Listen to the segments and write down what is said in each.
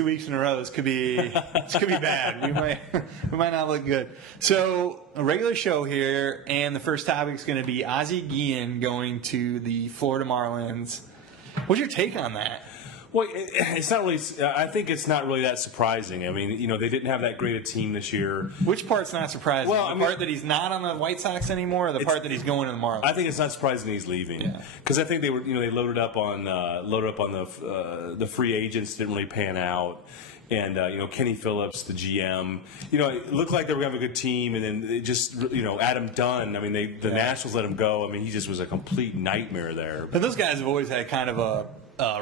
2 weeks in a row. This could be bad. We might not look good. So a regular show here, and the first topic is going to be Ozzie Guillen going to the Florida Marlins. What's your take on that? Well, it's not really. I think it's not really that surprising. I mean, they didn't have that great a team this year. Which part's not surprising? Well, the part that he's not on the White Sox anymore, or the part that he's going to the Marlins? I think it's not surprising he's leaving because I think they were. They loaded up on the free agents, didn't really pan out. And, Kenny Phillips, the GM, it looked like they were going to have a good team. And then it just, Adam Dunn, I mean, the Nationals let him go. I mean, he just was a complete nightmare there. But those guys have always had kind of a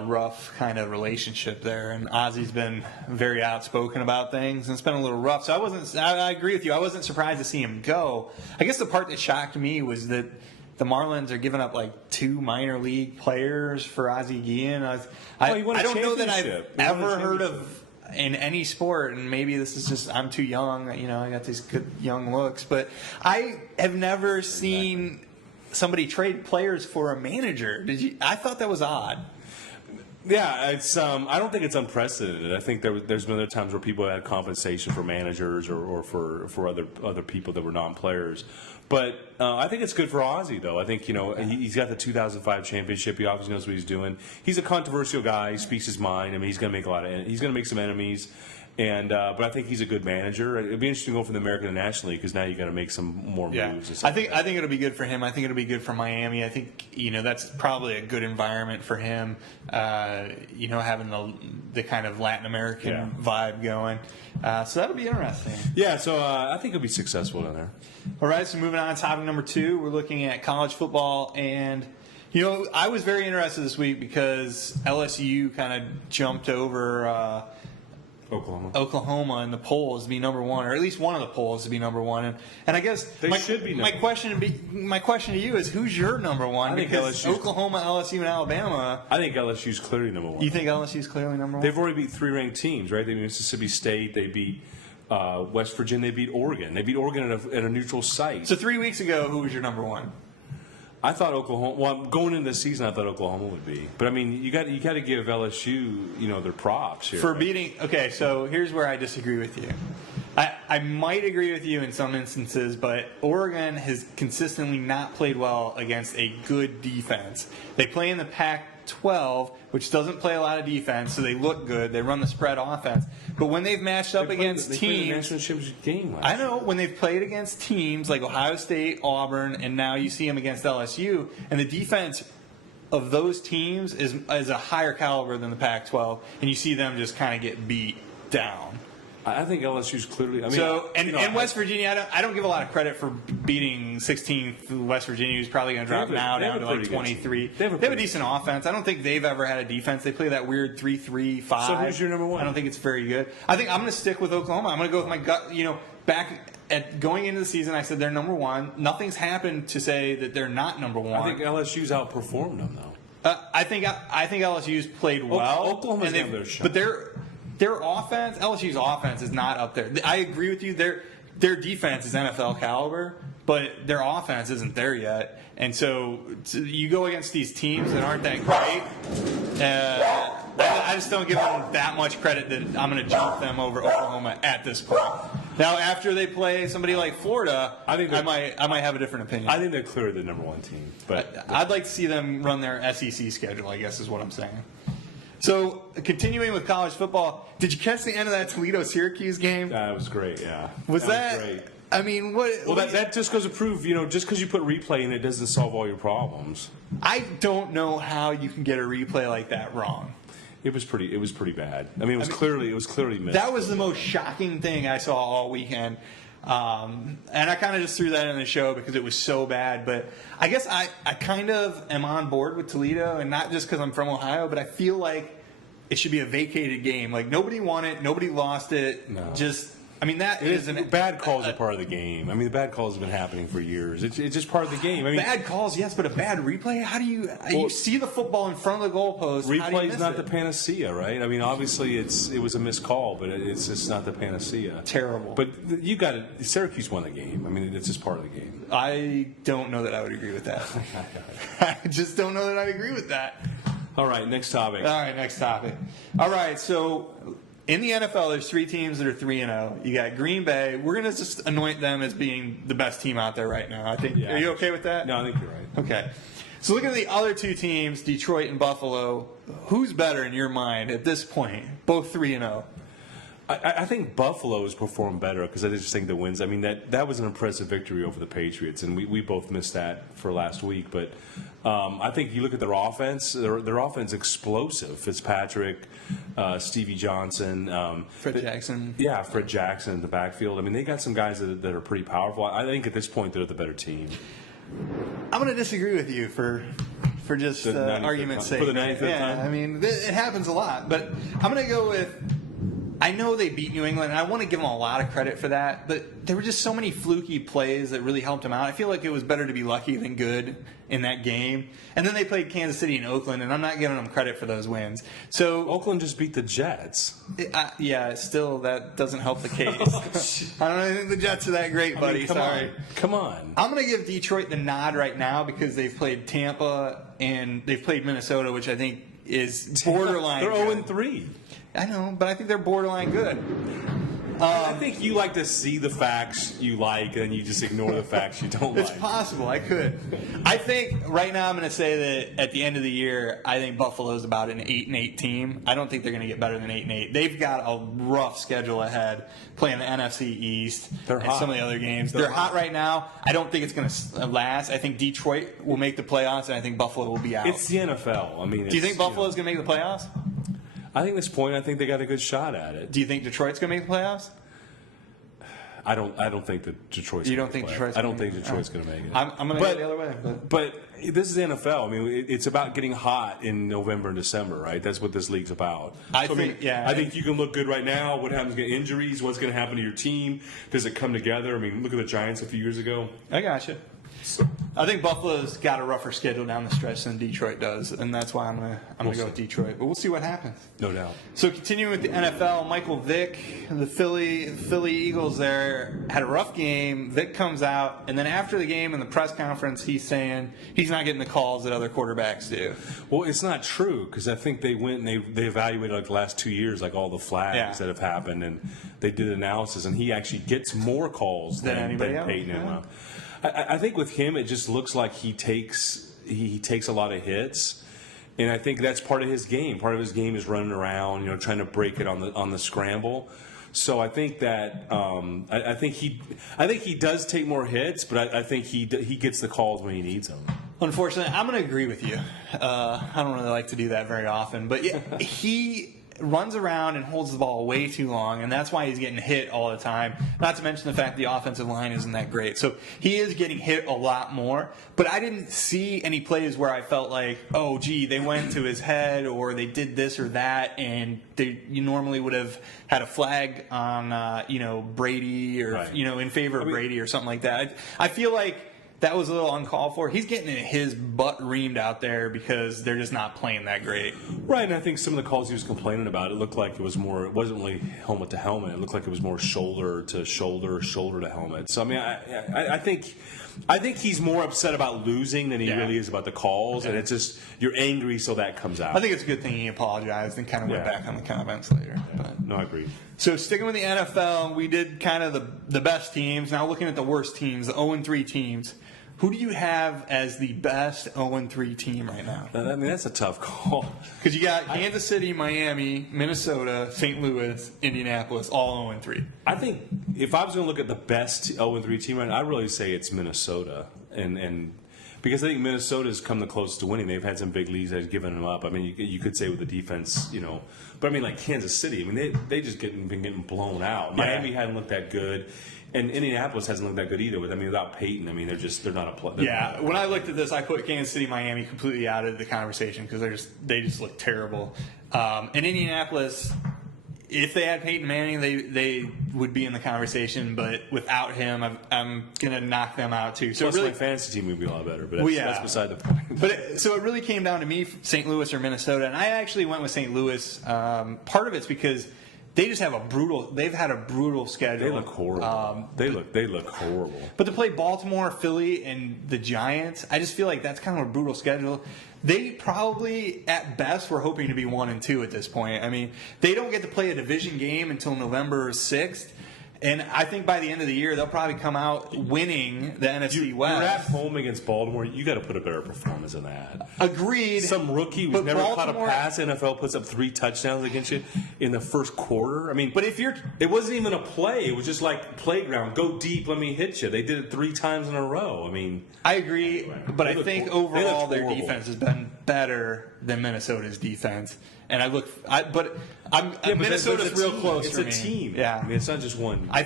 rough kind of relationship there. And Ozzie's been very outspoken about things. And it's been a little rough. So I agree with you. I wasn't surprised to see him go. I guess the part that shocked me was that the Marlins are giving up like 2 minor league players for Ozzie Guillen. I don't know that I've ever heard of in any sport, and maybe this is just I'm too young. I got these good young looks, but I have never seen somebody trade players for a manager. Did you? I thought that was odd. Yeah, it's. I don't think it's unprecedented. I think there's been other times where people had compensation for managers or for other people that were non-players. But I think it's good for Ozzie, though. I think he's got the 2005 championship. He obviously knows what he's doing. He's a controversial guy. He speaks his mind. I mean, he's going to make some enemies. And but I think he's a good manager. It'd be interesting to go from the American to the National League because now you got to make some more moves. I think it'll be good for him. I think it'll be good for Miami. I think that's probably a good environment for him. Having the kind of Latin American vibe going. So that'll be interesting. Yeah. So I think he'll be successful down there. All right. So moving on to topic number 2, we're looking at college football and. I was very interested this week because LSU kind of jumped over. Oklahoma in the polls to be number 1, or at least one of the polls to be number 1, and I guess they should be. My question to you is, who's your number 1? Because Oklahoma, LSU, and Alabama. I think LSU's clearly number 1. You think LSU's clearly number 1? They've already beat 3 ranked teams, right? They beat Mississippi State. They beat West Virginia. They beat Oregon. They beat Oregon at a neutral site. So 3 weeks ago, who was your number 1? I thought Oklahoma. Well, going into the season, I thought Oklahoma would be. But I mean, you got to give LSU, their props here for beating. Okay, so here's where I disagree with you. I might agree with you in some instances, but Oregon has consistently not played well against a good defense. They play in the Pac-12, which doesn't play a lot of defense, so they look good. They run the spread offense. But when they've matched up against teams, played the national championship game last year. I know when they've played against teams like Ohio State, Auburn, and now you see them against LSU, and the defense of those teams is a higher caliber than the Pac-12, and you see them just kind of get beat down. I think LSU's clearly. And West Virginia, I don't give a lot of credit for beating 16th West Virginia, who's probably going to drop now down to like 23. They have a decent offense. I don't think they've ever had a defense. They play that weird 3-3-5. So who's your number 1? I don't think it's very good. I think I'm going to stick with Oklahoma. I'm going to go with my gut. Back at going into the season, I said they're number 1. Nothing's happened to say that they're not number 1. I think LSU's outperformed them though. I think LSU's played well. Oklahoma's got their shot. But their offense, LSU's offense is not up there. I agree with you. Their defense is NFL caliber, but their offense isn't there yet. And so you go against these teams that aren't that great. I just don't give them that much credit that I'm going to jump them over Oklahoma at this point. Now, after they play somebody like Florida, I might have a different opinion. I think they're clearly the number 1 team. But I'd like to see them run their SEC schedule, I guess is what I'm saying. So, continuing with college football, did you catch the end of that Toledo-Syracuse game? That was great, yeah. Was that great? I mean, what? Well, that just goes to prove, just because you put replay in it doesn't solve all your problems. I don't know how you can get a replay like that wrong. It was pretty bad. I mean, it was clearly missed. That was the most shocking thing I saw all weekend. And I kind of just threw that in the show because it was so bad. But I guess I kind of am on board with Toledo, and not just because I'm from Ohio, but I feel like it should be a vacated game. Like, nobody won it, nobody lost it. No. Bad calls are part of the game. I mean, the bad calls have been happening for years. It's just part of the game. I mean, bad calls, yes, but a bad replay? How do you see the football in front of the goalpost? Replay is not the panacea, right? I mean, obviously it was a missed call, but it's just not the panacea. Terrible. But you got it. Syracuse won the game. I mean, it's just part of the game. I don't know that I would agree with that. I just don't know that I agree with that. All right, next topic. All right, so in the NFL, there's 3 teams that are 3-0. You got Green Bay. We're going to just anoint them as being the best team out there right now. I think. Yeah. Are you okay with that? No, I think you're right. Okay. So look at the other 2 teams, Detroit and Buffalo. Who's better in your mind at this point? Both 3-0. I think Buffalo has performed better because I just think the wins. I mean, that was an impressive victory over the Patriots, and we both missed that for last week. But I think you look at their offense, their offense explosive. Fitzpatrick, Stevie Johnson. Fred Jackson. Yeah, Fred Jackson in the backfield. I mean, they got some guys that are pretty powerful. I think at this point they're the better team. I'm going to disagree with you for just argument's sake. For the 95th time? I mean, it happens a lot. But I'm going to go with, I know they beat New England, and I want to give them a lot of credit for that, but there were just so many fluky plays that really helped them out. I feel like it was better to be lucky than good in that game. And then they played Kansas City and Oakland, and I'm not giving them credit for those wins. So Oakland just beat the Jets. Still, that doesn't help the case. I don't think the Jets are that great, buddy. Sorry. Come on. I'm going to give Detroit the nod right now because they've played Tampa and they've played Minnesota, which I think is borderline. They're good. 0-3. I know, but I think they're borderline good. I think you like to see the facts you like, and you just ignore the facts you don't It's like. possible. I could. I think right now I'm going to say that at the end of the year, I think Buffalo's about an 8-8 team. I don't think they're going to get better than 8-8. They've got a rough schedule ahead, playing the NFC East They're and hot. some of the other games. They're hot right now. I don't think it's going to last. I think Detroit will make the playoffs, and I think Buffalo will be out. It's the NFL. I mean, Do you think Buffalo's going to make the playoffs? I think at this point, I think they got a good shot at it. Do you think Detroit's going to make the playoffs? I don't think that Detroit's. You don't think Detroit's? I don't think Detroit's going to make it. I'm going to go the other way. But this is the NFL. I mean, it's about getting hot in November and December, right? That's what this league's about. I think you can look good right now. What happens to injuries? What's going to happen to your team? Does it come together? I mean, look at the Giants a few years ago. I gotcha. I think Buffalo's got a rougher schedule down the stretch than Detroit does, and that's why I'm gonna go with Detroit. But we'll see what happens. No doubt. So continuing with the NFL, Michael Vick, the Philly Eagles there, had a rough game. Vick comes out, and then after the game in the press conference, he's saying he's not getting the calls that other quarterbacks do. Well, it's not true because I think they went and they evaluated like the last 2 years, like all the flags that have happened, and they did analysis, and he actually gets more calls than anybody else. Peyton and I think with him, it just looks like he takes a lot of hits, and I think that's part of his game. Part of his game is running around, trying to break it on the scramble. So I think that I think he does take more hits, but I think he gets the calls when he needs them. Unfortunately, I'm going to agree with you. I don't really like to do that very often, but he runs around and holds the ball way too long, and that's why he's getting hit all the time. Not to mention the fact the offensive line isn't that great. So he is getting hit a lot more, but I didn't see any plays where I felt like, oh, gee, they went to his head or they did this or that, and you normally would have had a flag on, Brady or, in favor of Brady or something like that. I feel like that was a little uncalled for. He's getting his butt reamed out there because they're just not playing that great. Right, and I think some of the calls he was complaining about, it looked like it wasn't really helmet to helmet. It looked like it was more shoulder to shoulder, shoulder to helmet. So, I mean, I think he's more upset about losing than he really is about the calls, and it's just you're angry, so that comes out. I think it's a good thing he apologized and kind of went back on the comments later. Yeah. But. No, I agree. So sticking with the NFL, we did kind of the best teams. Now looking at the worst teams, the 0-3 teams. Who do you have as the best 0-3 team right now? I mean, that's a tough call. Because you got Kansas City, Miami, Minnesota, St. Louis, Indianapolis, all 0-3. I think if I was going to look at the best 0-3 team right now, I'd really say it's Minnesota. And because I think Minnesota's come the closest to winning. They've had some big leads that have given them up. I mean, you could say with the defense, But I mean, like Kansas City, I mean, they just been getting blown out. Miami hadn't looked that good. And Indianapolis hasn't looked that good either. Without Peyton, I mean, they're not a play. Yeah, when I looked at this, I put Kansas City, Miami completely out of the conversation because they just look terrible. And Indianapolis, if they had Peyton Manning, they would be in the conversation. But without him, I'm gonna knock them out too. So Plus, really, my fantasy team would be a lot better. But that's beside the point. But so it really came down to me, St. Louis or Minnesota, and I actually went with St. Louis. Part of it's because they just have they've had a brutal schedule. They look horrible. They look horrible. But to play Baltimore, Philly, and the Giants, I just feel like that's kind of a brutal schedule. They probably, at best, were hoping to be 1-2 at this point. I mean, they don't get to play a division game until November 6th. And I think by the end of the year, they'll probably come out winning the NFC West. You're at home against Baltimore. You got to put a better performance than that. Agreed. Some rookie who's never caught a pass. NFL puts up 3 touchdowns against you in the first quarter. I mean, but if you're, it wasn't even a play. It was just like playground. Go deep. Let me hit you. They did it 3 times in a row. I mean, I agree, but I think overall their horrible. defense has been better than Minnesota's defense. And Minnesota's real close. It's for a me. team. Yeah, I mean, it's not just one. I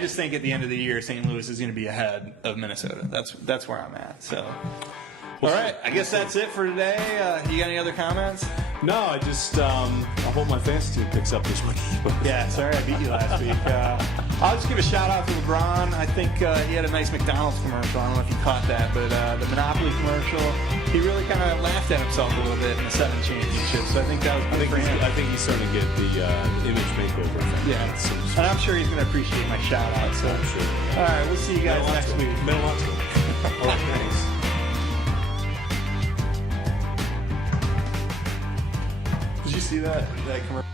just think at the end of the year, St. Louis is going to be ahead of Minnesota. That's where I'm at. So, all right, I guess that's it for today. You got any other comments? No, I just I hope my fantasy team picks up this week. Yeah, sorry I beat you last week. I'll just give a shout out to LeBron. I think he had a nice McDonald's commercial. I don't know if you caught that, but the Monopoly commercial, he really kind of laughed at himself a little bit in the 7 championships. So I think that was good for him. I think he's starting to get the image makeover thing. Yeah, and I'm sure he's going to appreciate my shout out. So, I'm sure. All right, we'll see you guys next week. All right, thanks. Did you see that commercial?